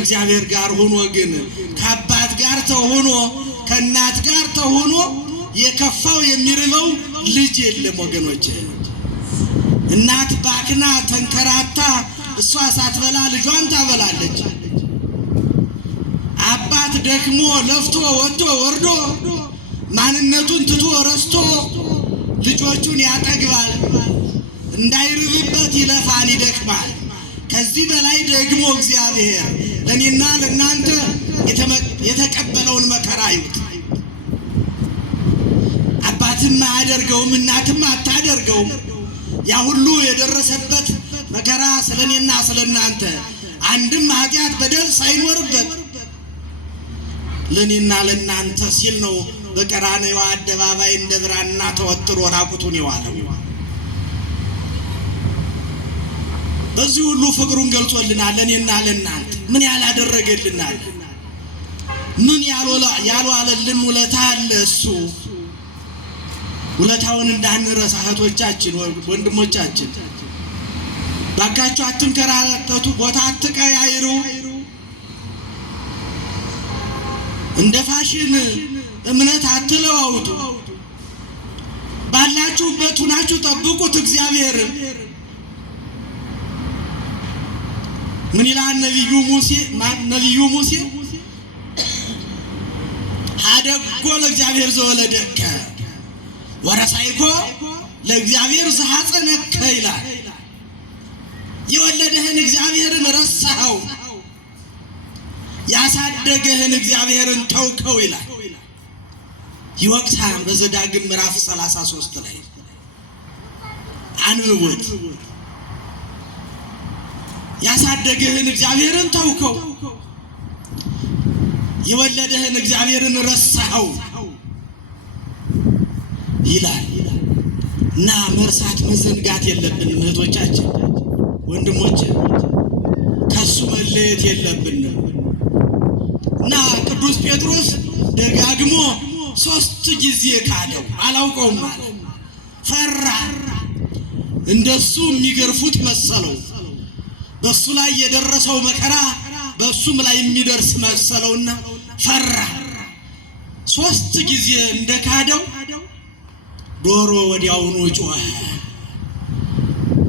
ከእግዚአብሔር ጋር ሆኖ ግን ከአባት ጋር ተሆኖ ከእናት ጋር ተሆኖ የከፋው የሚርበው ልጅ የለም ወገኖች። እናት ባክና ተንከራታ እሷ ሳትበላ ልጇን ታበላለች። አባት ደክሞ ለፍቶ ወጥቶ ወርዶ ማንነቱን ትቶ ረስቶ ልጆቹን ያጠግባል። እንዳይርብበት ይለፋል ይደክማል። ከዚህ በላይ ደግሞ እግዚአብሔር ለኔና ለናንተ የተቀበለውን መከራ ይዩት። አባትም አያደርገውም እናትም አታደርገውም። ያ ሁሉ የደረሰበት መከራ ስለኔና ስለናንተ አንድም ኃጢአት በደል ሳይኖርበት ለኔና ለናንተ ሲል ነው በቀራንዮ አደባባይ እንደ ብራና ተወጥሮ ራቁቱን የዋለው። በዚህ ሁሉ ፍቅሩን ገልጾልናል ለኔና ለናንተ። ምን ያላደረገልናል? ምን ያልዋለልን ውለታ አለ እሱ። ውለታውን እንዳንረሳ እህቶቻችን ወንድሞቻችን ባካችሁ አትንከራተቱ፣ ቦታ አትቀያይሩ። እንደ ፋሽን እምነት አትለዋውጡ። ባላችሁበት ሆናችሁ ጠብቁት እግዚአብሔርን። ምን ይላል ነቢዩ ሙሴ ሀደጎ ለእግዚአብሔር ዘወለደከ ወረሳይኮ ለእግዚአብሔር ዘሐፀነከ ይላል። የወለደህን እግዚአብሔርን ረሳኸው፣ ያሳደገህን እግዚአብሔርን ተውከው ይላል። ይወቅሳል በዘዳግም ምዕራፍ 33 ላይ አንብቡት። ያሳደገህን እግዚአብሔርን ተውከው፣ የወለደህን እግዚአብሔርን ረሳኸው ይላል። እና መርሳት መዘንጋት የለብንም እህቶቻችን ወንድሞች፣ ከሱ መለየት የለብንም። እና ቅዱስ ጴጥሮስ ደጋግሞ 3 ጊዜ ካደው። አላውቀውም አለ፣ ፈራ። እንደሱ የሚገርፉት መሰለው። በሱ ላይ የደረሰው መከራ በሱም ላይ የሚደርስ መሰለውና ፈራ። 3 ጊዜ እንደካደው ዶሮ ወዲያውኑ ጮኸ።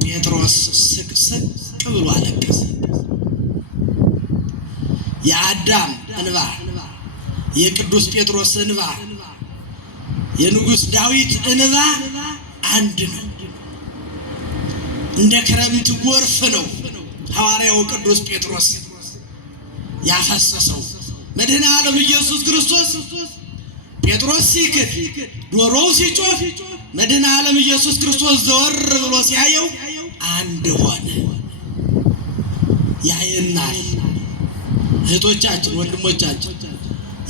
ጴጥሮስ ስቅስቅ ብሎ አለቀሰ። የአዳም እንባ፣ የቅዱስ ጴጥሮስ እንባ፣ የንጉሥ ዳዊት እንባ አንድ ነው። እንደ ክረምት ጎርፍ ነው ሐዋርያው ቅዱስ ጴጥሮስ ያፈሰሰው። መድኃኔ ዓለም ኢየሱስ ክርስቶስ ጴጥሮስ ሲክድ ዶሮው ሲጮህ መድኃኔ ዓለም ኢየሱስ ክርስቶስ ዘወር ብሎ ሲያየው አንድ ሆነ። ያየናል እህቶቻችን ወንድሞቻችን፣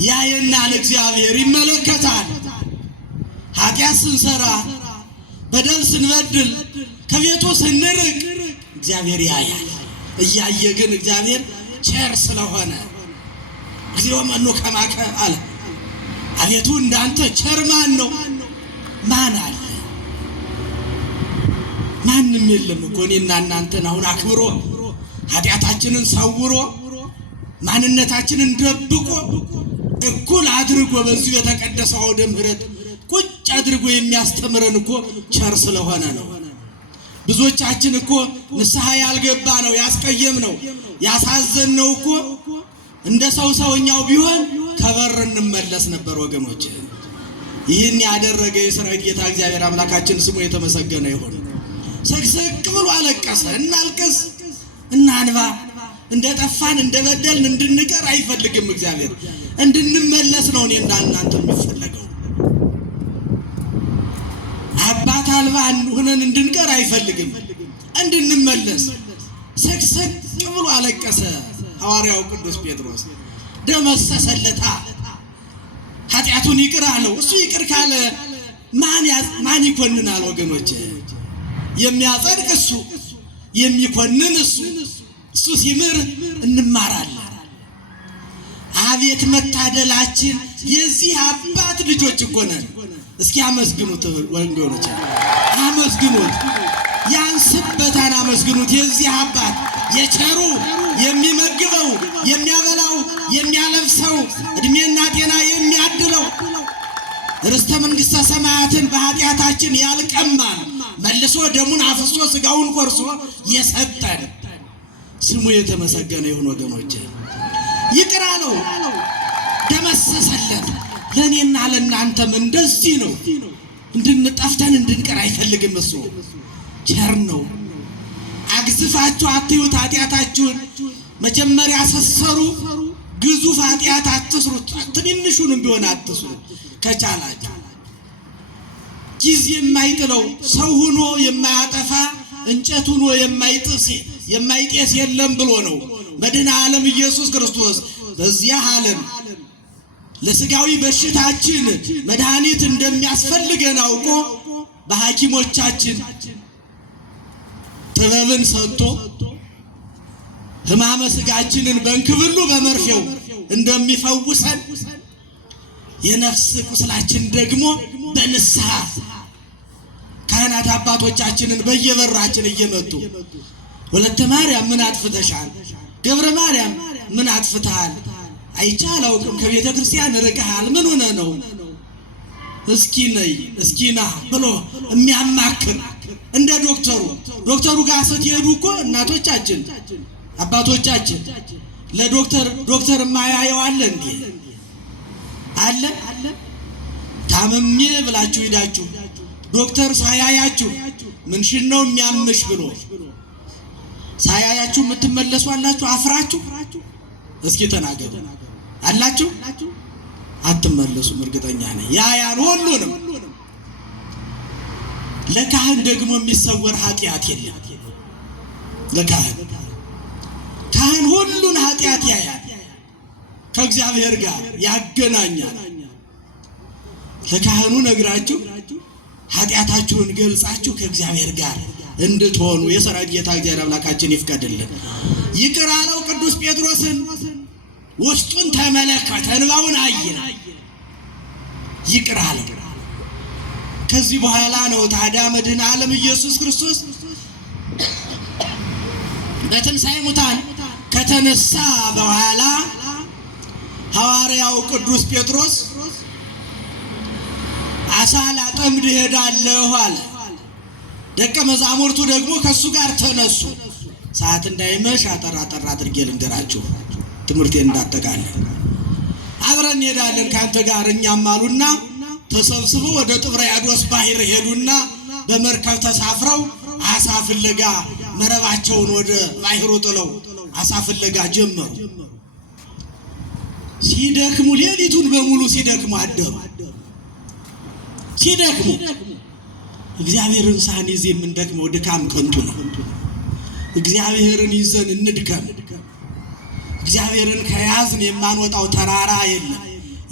ያየናል። እግዚአብሔር ይመለከታል። ኃጢአት ስንሰራ በደል ስንበድል ከቤቱ ስንርቅ እግዚአብሔር ያያል። እያየ ግን እግዚአብሔር ቸር ስለሆነ እግዚኦ መኑ ከማከ አለ። አቤቱ እንዳንተ ቸር ማን ነው? ማን አለ? ማንም የለም እኮ። እኔና እናንተን አሁን አክብሮ ኃጢአታችንን ሰውሮ ማንነታችንን ደብቆ እኩል አድርጎ በዚህ የተቀደሰው አውደ ምሕረት ቁጭ አድርጎ የሚያስተምረን እኮ ቸር ስለሆነ ነው። ብዙዎቻችን እኮ ንስሐ ያልገባ ነው ያስቀየም ነው ያሳዘን ነው እኮ እንደ ሰውኛው ቢሆን ከበር እንመለስ ነበር ወገኖች። ይህን ያደረገ የሰራዊት ጌታ እግዚአብሔር አምላካችን ስሙ የተመሰገነ ይሁን። ሰቅሰቅ ብሎ አለቀሰ። እናልቅስ እናንባ። እንደጠፋን እንደበደልን እንድንቀር አይፈልግም እግዚአብሔር። እንድንመለስ ነው እኔና እናንተ የሚፈለገው። አባት አልባ ሆነን እንድንቀር አይፈልግም፣ እንድንመለስ። ሰቅሰቅ ብሎ አለቀሰ ሐዋርያው ቅዱስ ጴጥሮስ። ደመሰሰለታ፣ ኃጢአቱን ይቅር አለው። እሱ ይቅር ካለ ማን ይኮንናል ወገኖች? የሚያጸድቅ እሱ፣ የሚኮንን እሱ። እሱ ሲምር እንማራለን። አቤት መታደላችን! የዚህ አባት ልጆች እኮ ነን። እስኪ አመስግኑት ወንዶች፣ አመስግኑት። ያንስበታን አመስግኑት። የዚህ አባት የቸሩ የሚመግበው የሚያለብሰው እድሜና ጤና የሚያድለው ርስተ መንግሥተ ሰማያትን በኃጢአታችን ያልቀማን መልሶ ደሙን አፍሶ ሥጋውን ቆርሶ የሰጠን ስሙ የተመሰገነ ይሁን። ወገኖቼ ይቅር አለው፣ ደመሰሰለት። ለእኔና ለእናንተም እንደዚህ ነው። እንድንጠፍተን እንድንቀር አይፈልግም። እሱ ቸር ነው። አግዝፋችሁ አትዩት ኃጢአታችሁን። መጀመሪያ ስትሰሩ ግዙፍ ኃጢአት አትስሩ፣ ትንንሹንም ቢሆን አትስሩ። ከቻላችሁ ጊዜ የማይጥለው ሰው ሆኖ የማያጠፋ እንጨት ሆኖ የማይጤስ የለም ብሎ ነው መድኃኔ ዓለም ኢየሱስ ክርስቶስ በዚያ ዓለም ለሥጋዊ በሽታችን መድኃኒት እንደሚያስፈልገን አውቆ በሐኪሞቻችን ጥበብን ሰጥቶ ሕማመ ሥጋችንን በእንክብሉ በመርፌው እንደሚፈውሰን የነፍስ ቁስላችን ደግሞ በንስሐ ካህናት አባቶቻችንን በየበራችን እየመጡ ወለተ ማርያም ምን አጥፍተሻል? ገብረ ማርያም ምን አጥፍተሃል? አይቼ አላውቅም፣ ከቤተ ክርስቲያን ርቀሃል፣ ምን ሆነ ነው? እስኪ ነይ እስኪ ና ብሎ የሚያማክር እንደ ዶክተሩ ጋር ስትሄዱ እኮ እናቶቻችን አባቶቻችን ለዶክተር የማያየው አለ እንዴ? አለ? ታመሜ ብላችሁ ሄዳችሁ ዶክተር ሳያያችሁ ምንሽን ነው የሚያምሽ ብሎ ሳያያችሁ የምትመለሱ አላችሁ? አፍራችሁ እስኪ ተናገሩ። አላችሁ? አትመለሱም፣ እርግጠኛ ነኝ። ያን ሁሉንም ለካህን ደግሞ የሚሰወር ኃጢአት የለም። ካህን ሁሉን ኃጢአት ያያል፣ ከእግዚአብሔር ጋር ያገናኛል። ለካህኑ ነግራችሁ ኃጢአታችሁን ገልጻችሁ ከእግዚአብሔር ጋር እንድትሆኑ የሰራዊት ጌታ እግዚአብሔር አምላካችን ይፍቀድልን። ይቅር አለው ቅዱስ ጴጥሮስን። ውስጡን ተመለከተ፣ እንባውን አየ፣ ይቅር አለው። ከዚህ በኋላ ነው ታዲያ መድኃኔ ዓለም ኢየሱስ ክርስቶስ በትንሣኤ ሙታን ከተነሳ በኋላ ሐዋርያው ቅዱስ ጴጥሮስ አሳ ላጠምድ እሄዳለሁ አለ። ደቀ መዛሙርቱ ደግሞ ከሱ ጋር ተነሱ። ሰዓት እንዳይመሽ አጠር አድርጌ ልንገራችሁ፣ ትምህርቴን እንዳጠቃለን። አብረን እንሄዳለን ካንተ ጋር እኛም አሉና ተሰብስበው ወደ ጥብርያዶስ ባህር ሄዱና በመርከብ ተሳፍረው አሳ ፍለጋ መረባቸውን ወደ ባህሩ ጥለው አሳ ፍለጋ ጀመሩ። ሲደክሙ ሌሊቱን በሙሉ ሲደክሙ አደሩ። ሲደክሙ እግዚአብሔርን ሳንይዝ የምንደክመው ድካም ከንቱ ነው። እግዚአብሔርን ይዘን እንድከም። እግዚአብሔርን ከያዝን የማንወጣው ተራራ የለም፣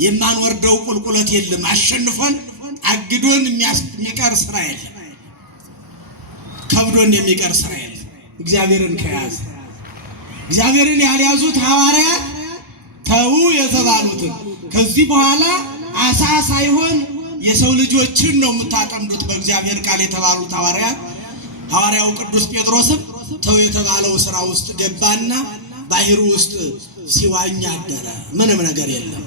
የማንወርደው ቁልቁለት የለም። አሸንፎን አግዶን የሚቀር ስራ የለም፣ ከብዶን የሚቀር ስራ የለም። እግዚአብሔርን ከያዝ እግዚአብሔርን ያልያዙት ሐዋርያት ተው የተባሉትን ከዚህ በኋላ አሳ ሳይሆን የሰው ልጆችን ነው የምታጠምዱት በእግዚአብሔር ቃል የተባሉት ሐዋርያው ቅዱስ ጴጥሮስም ተው የተባለው ስራ ውስጥ ገባና ባህሩ ውስጥ ሲዋኝ አደረ። ምንም ነገር የለም፣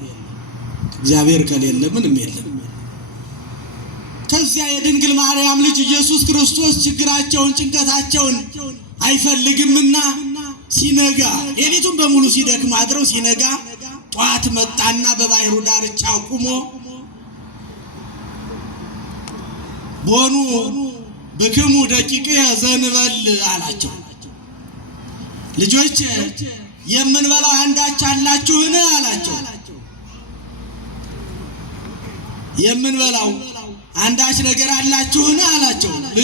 እግዚአብሔር ከሌለ ምንም የለም። ከዚያ የድንግል ማርያም ልጅ ኢየሱስ ክርስቶስ ችግራቸውን ጭንቀታቸውን አይፈልግምና ሲነጋ ሌሊቱን በሙሉ ሲደክሙ አድረው ሲነጋ ጧት መጣና በባህሩ ዳርቻ ቆሞ ቦኑ በክሙ ደቂቅ ዘንበል አላቸው። ልጆች የምንበላው አንዳች አላችሁን አላቸው። የምንበላው አንዳች ነገር አላችሁን አላቸው።